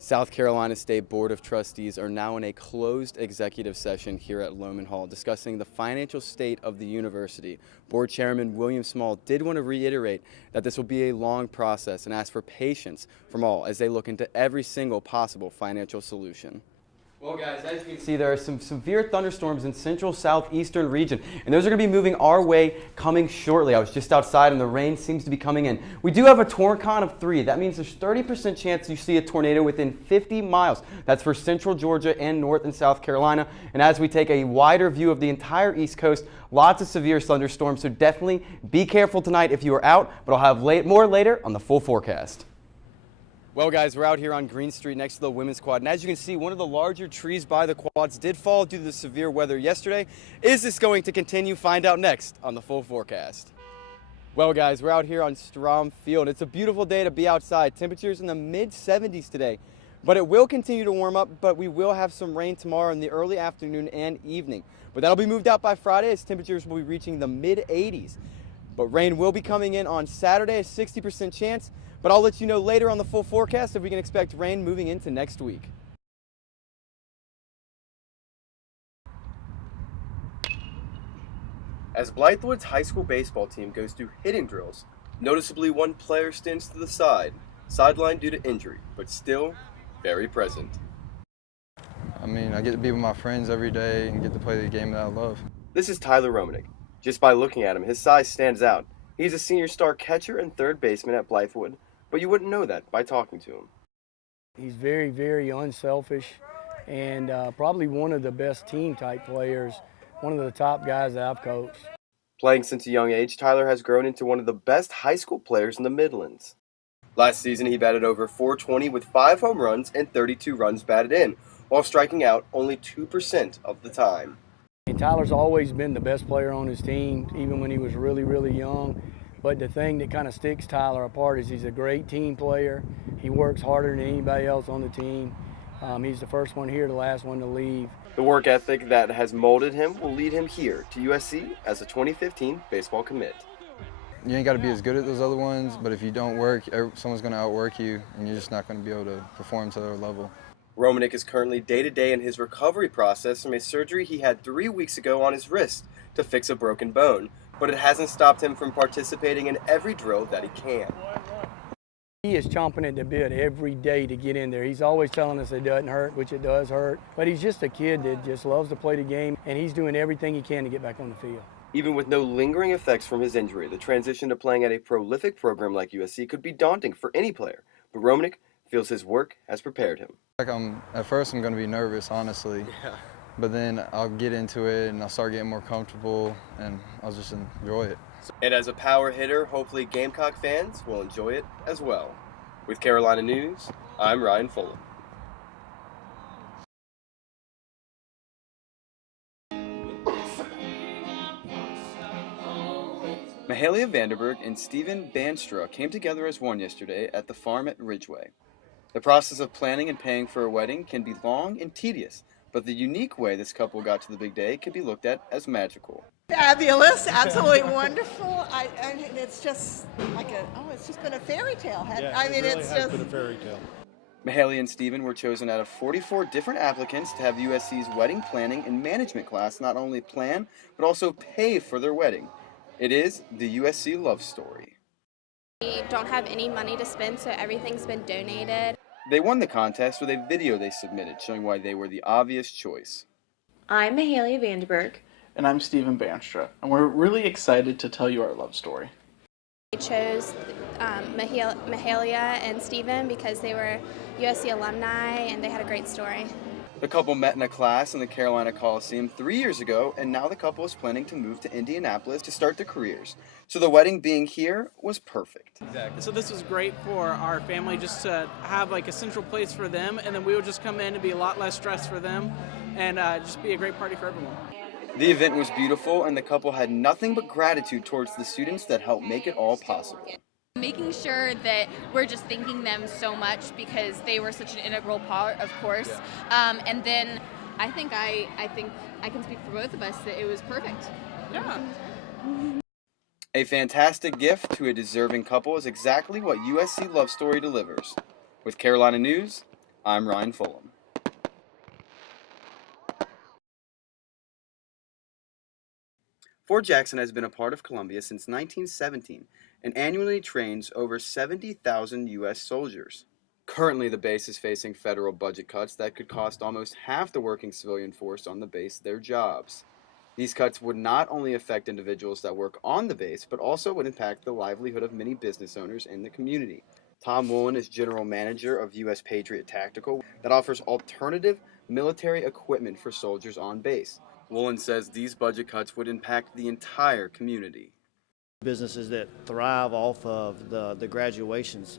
South Carolina State Board of Trustees are now in a closed executive session here at Loman Hall discussing the financial state of the university. Board Chairman William Small did want to reiterate that this will be a long process and ask for patience from all as they look into every single possible financial solution. Well, guys, as you can see, there are some severe thunderstorms in central southeastern region, and those are going to be moving our way coming shortly. I was just outside, and the rain seems to be coming in. We do have a torcon of 3. That means there's 30% chance you see a tornado within 50 miles. That's for central Georgia and North and South Carolina. And as we take a wider view of the entire East Coast, lots of severe thunderstorms, so definitely be careful tonight if you are out, but I'll have more later on the full forecast. Well, guys, we're out here on Green Street next to the Women's Quad, and as you can see, one of the larger trees by the quads did fall due to the severe weather yesterday. Is this going to continue? Find out next on the full forecast. Well, guys, we're out here on Strom Field. It's a beautiful day to be outside. Temperatures in the mid-70s today, but it will continue to warm up, but we will have some rain tomorrow in the early afternoon and evening. But that'll be moved out by Friday as temperatures will be reaching the mid-80s. But rain will be coming in on Saturday, a 60% chance. But I'll let you know later on the full forecast if we can expect rain moving into next week. As Blythewood's high school baseball team goes through hitting drills, noticeably one player stands to the sidelined due to injury, but still very present. I mean, I get to be with my friends every day and get to play the game that I love. This is Tyler Romanek. Just by looking at him, his size stands out. He's a senior star catcher and third baseman at Blythewood, but you wouldn't know that by talking to him. He's very, very unselfish and probably one of the best team-type players, one of the top guys that I've coached. Playing since a young age, Tyler has grown into one of the best high school players in the Midlands. Last season, he batted over .420 with 5 home runs and 32 runs batted in, while striking out only 2% of the time. And Tyler's always been the best player on his team, even when he was really, really young. But the thing that kind of sticks Tyler apart is he's a great team player. He works harder than anybody else on the team. He's the first one here, the last one to leave. The work ethic that has molded him will lead him here to USC as a 2015 baseball commit. You ain't got to be as good as those other ones, but if you don't work, someone's going to outwork you, and you're just not going to be able to perform to their level. Romanek is currently day-to-day in his recovery process from a surgery he had 3 weeks ago on his wrist to fix a broken bone, but it hasn't stopped him from participating in every drill that he can. He is chomping at the bit every day to get in there. He's always telling us it doesn't hurt, which it does hurt, but he's just a kid that just loves to play the game, and he's doing everything he can to get back on the field. Even with no lingering effects from his injury, the transition to playing at a prolific program like USC could be daunting for any player, but Romanek feels his work has prepared him. At first I'm going to be nervous, honestly. Yeah. But then I'll get into it and I'll start getting more comfortable and I'll just enjoy it. And as a power hitter, hopefully Gamecock fans will enjoy it as well. With Carolina News, I'm Ryan Fulham. Mahalia Vanderberg and Stephen Banstra came together as one yesterday at the farm at Ridgeway. The process of planning and paying for a wedding can be long and tedious, but the unique way this couple got to the big day can be looked at as magical. Fabulous, absolutely wonderful. And it's just like it's just been a fairy tale. It's just been a fairy tale. Mahalia and Stephen were chosen out of 44 different applicants to have USC's wedding planning and management class not only plan, but also pay for their wedding. It is the USC love story. We don't have any money to spend, so everything's been donated. They won the contest with a video they submitted showing why they were the obvious choice. I'm Mahalia Vanderberg. And I'm Stephen Banstra, and we're really excited to tell you our love story. We chose Mahalia and Stephen because they were USC alumni and they had a great story. The couple met in a class in the Carolina Coliseum 3 years ago, and now the couple is planning to move to Indianapolis to start their careers. So the wedding being here was perfect. Exactly. So this was great for our family just to have like a central place for them, and then we would just come in and be a lot less stress for them and just be a great party for everyone. The event was beautiful, and the couple had nothing but gratitude towards the students that helped make it all possible. Making sure that we're just thanking them so much because they were such an integral part, of course. Yeah. And then I think I can speak for both of us that it was perfect. Yeah. A fantastic gift to a deserving couple is exactly what USC Love Story delivers. With Carolina News, I'm Ryan Fulham. Fort Jackson has been a part of Columbia since 1917 and annually trains over 70,000 U.S. soldiers. Currently, the base is facing federal budget cuts that could cost almost half the working civilian force on the base their jobs. These cuts would not only affect individuals that work on the base, but also would impact the livelihood of many business owners in the community. Tom Woolen is general manager of U.S. Patriot Tactical that offers alternative military equipment for soldiers on base. Woolen says these budget cuts would impact the entire community. Businesses that thrive off of the graduations,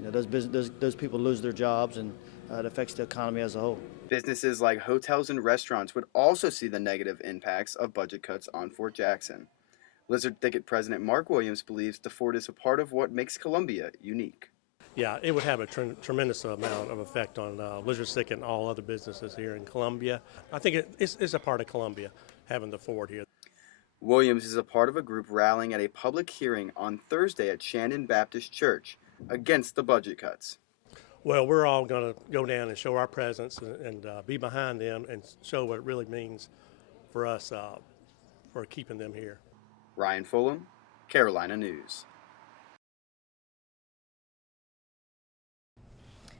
those people lose their jobs, and it affects the economy as a whole. Businesses like hotels and restaurants would also see the negative impacts of budget cuts on Fort Jackson. Lizard Thicket President Mark Williams believes the fort is a part of what makes Columbia unique. Yeah, it would have a tremendous amount of effect on Lizard Thicket and all other businesses here in Columbia. I think it's a part of Columbia, having the fort here. Williams is a part of a group rallying at a public hearing on Thursday at Shandon Baptist Church against the budget cuts. Well, we're all going to go down and show our presence and be behind them and show what it really means for us for keeping them here. Ryan Fulham, Carolina News.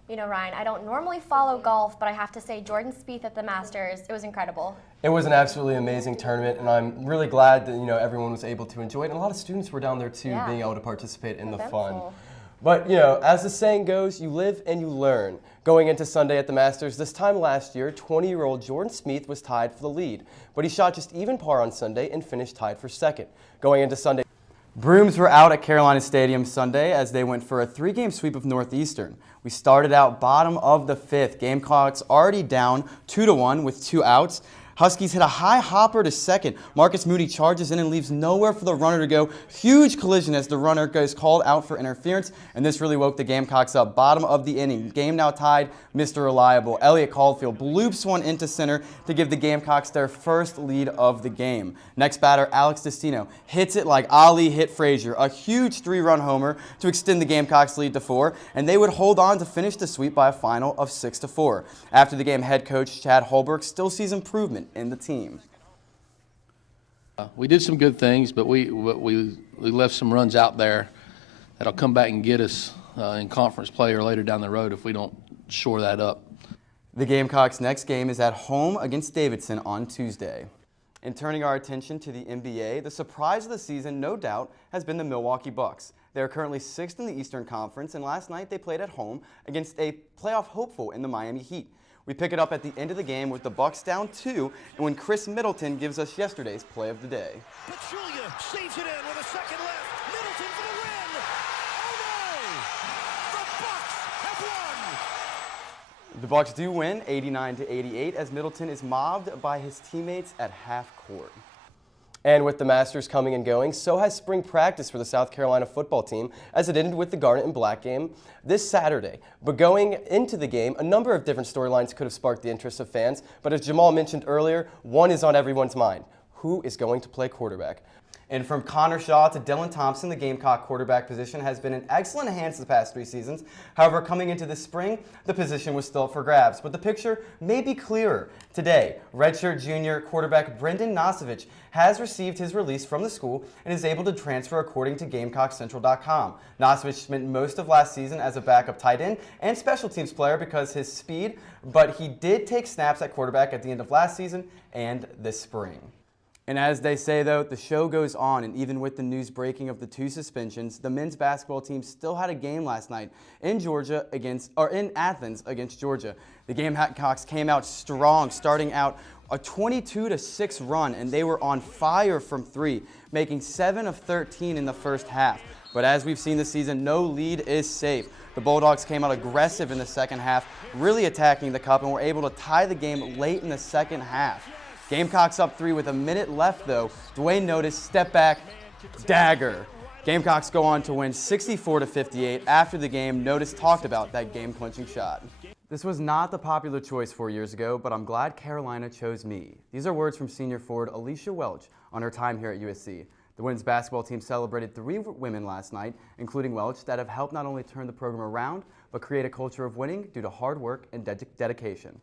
You know, Ryan, I don't normally follow golf, but I have to say Jordan Spieth at the Masters, it was incredible. It was an absolutely amazing tournament, and I'm really glad that, everyone was able to enjoy it. And a lot of students were down there, too, being able to participate in the fun. But, as the saying goes, you live and you learn. Going into Sunday at the Masters, this time last year, 20-year-old Jordan Spieth was tied for the lead. But he shot just even par on Sunday and finished tied for second. Going into Sunday, Brooms were out at Carolina Stadium Sunday as they went for a 3-game sweep of Northeastern. We started out bottom of the 5th. Gamecocks already down 2-1 with 2 outs. Huskies hit a high hopper to second. Marcus Moody charges in and leaves nowhere for the runner to go. Huge collision as the runner goes called out for interference, and this really woke the Gamecocks up. Bottom of the inning. Game now tied, Mr. Reliable. Elliott Caulfield bloops one into center to give the Gamecocks their first lead of the game. Next batter, Alex Destino, hits it like Ali hit Frazier. A huge 3-run homer to extend the Gamecocks lead to 4, and they would hold on to finish the sweep by a final of 6-4. After the game, head coach Chad Holbrook still sees improvement in the team. We did some good things, but we left some runs out there that'll come back and get us in conference play or later down the road if we don't shore that up. The Gamecocks' next game is at home against Davidson on Tuesday. And turning our attention to the NBA, the surprise of the season, no doubt, has been the Milwaukee Bucks. They are currently 6th in the Eastern Conference, and last night they played at home against a playoff hopeful in the Miami Heat. We pick it up at the end of the game with the Bucks down 2, and when Chris Middleton gives us yesterday's play of the day. Pachulia saves it in with a second left. Middleton for the win. Oh no! The Bucks have won. The Bucks do win 89-88 as Middleton is mobbed by his teammates at half court. And with the Masters coming and going, so has spring practice for the South Carolina football team, as it ended with the Garnet and Black game this Saturday. But going into the game, a number of different storylines could have sparked the interest of fans. But as Jamal mentioned earlier, one is on everyone's mind. Who is going to play quarterback? And from Connor Shaw to Dylan Thompson, the Gamecock quarterback position has been in excellent hands the past 3 seasons. However, coming into this spring, the position was still up for grabs. But the picture may be clearer. Today, redshirt junior quarterback Brendan Nosovich has received his release from the school and is able to transfer according to GamecockCentral.com. Nosovich spent most of last season as a backup tight end and special teams player because his speed, but he did take snaps at quarterback at the end of last season and this spring. And as they say, though, the show goes on, and even with the news breaking of the 2 suspensions, the men's basketball team still had a game last night in in Athens against Georgia. The Gamecocks came out strong, starting out a 22-6 run, and they were on fire from 3, making 7 of 13 in the first half. But as we've seen this season, no lead is safe. The Bulldogs came out aggressive in the second half, really attacking the cup, and were able to tie the game late in the second half. Gamecocks up 3 with a minute left, though. Dwayne Notice, step back, dagger. Gamecocks go on to win 64-58. After the game, Notice talked about that game-clinching shot. This was not the popular choice 4 years ago, but I'm glad Carolina chose me. These are words from senior forward Alicia Welch on her time here at USC. The women's basketball team celebrated 3 women last night, including Welch, that have helped not only turn the program around, but create a culture of winning due to hard work and dedication.